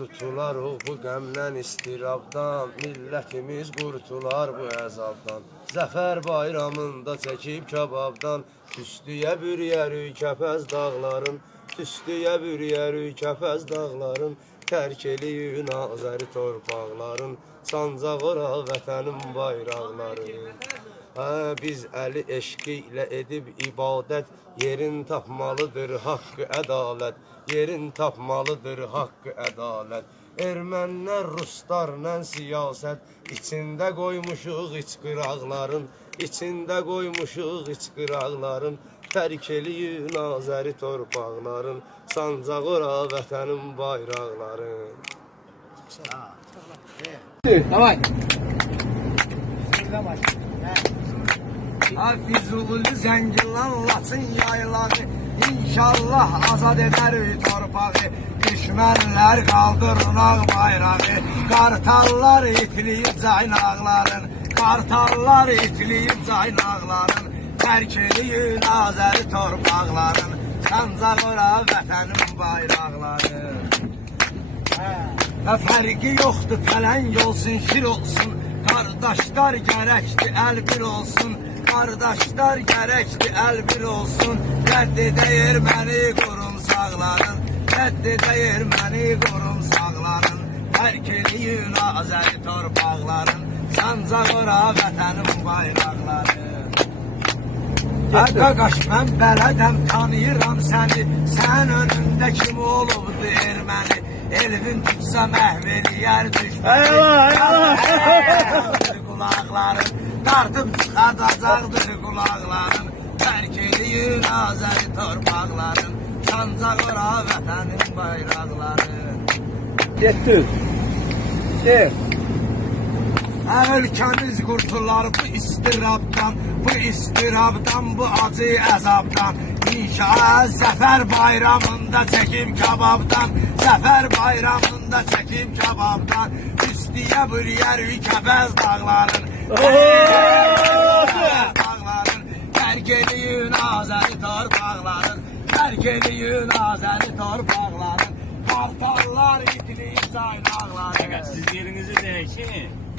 qurtularıq bu qəmdən istirabdan, millətimiz qurtular bu əzabdan. Zəfər bayramında çəkib kababdan, tüstüyə bürüyərik kəpəz dağların, tüstüyə bürüyərik kəpəz dağların, tərk eləyin Azəri torpaqların, sancaq ora vətənin bayraqları. Hə, biz əli eşqi ilə edib ibadət, yerin tapmalıdır haqqı ədalət, yerin tapmalıdır haqqı ədalət. Ermənlər, ruslarla siyasət, içində qoymuşuq iç qıraqların, içində qoymuşuq iç qıraqların, tərk eləyin Azəri torpaqların, sancaq ora vətənin bayraqların. Давай. Hafizullu zəngilan Laçın yayları İnşallah azad edər torpağı. Düşmənlər qaldırınaq bayrağı Qartallar itiliyib caynaqların Qartallar itiliyib caynaqların Tərk eləyin Azəri torpaqların Sancaq ora vətənin bayraqları Və fərqi yoxdur pələng olsun, şir olsun Qardaşlar gərəkdir əl bir olsun. Qardaşlar gərəkdir əl bir olsun. Sağların. Rədd edəyir məni qurum sağların. Tərk eləyin Azəri torpaqların Sancaq ora vətənin bayraqları Qaqaş mən bələdəm tanıyıram səni Sən önündə kim olubdu erməni Elvin tutsa məhv eləyər düşməni Qulaqların dartıb çıxardacaqdır qulaqların Tərk eləyin Azəri torpaqların Sancaq ora vətənin bayraqları Getdi. Şey. Ölkəmiz qurtular bu istirabdan, bu istirabdan, bu acı əzabdan. İnşallah zəfər bayramında çəkim kababdan, zəfər bayramında çəkim kababdan. Üstüyə bürüyərik kəpəz dağların. Dağların, tərk eləyin Azəri torpaqların, tərk eləyin Azəri torpaqların. Qartallar itiliyib caynaqların. Siz yerinizi değişin.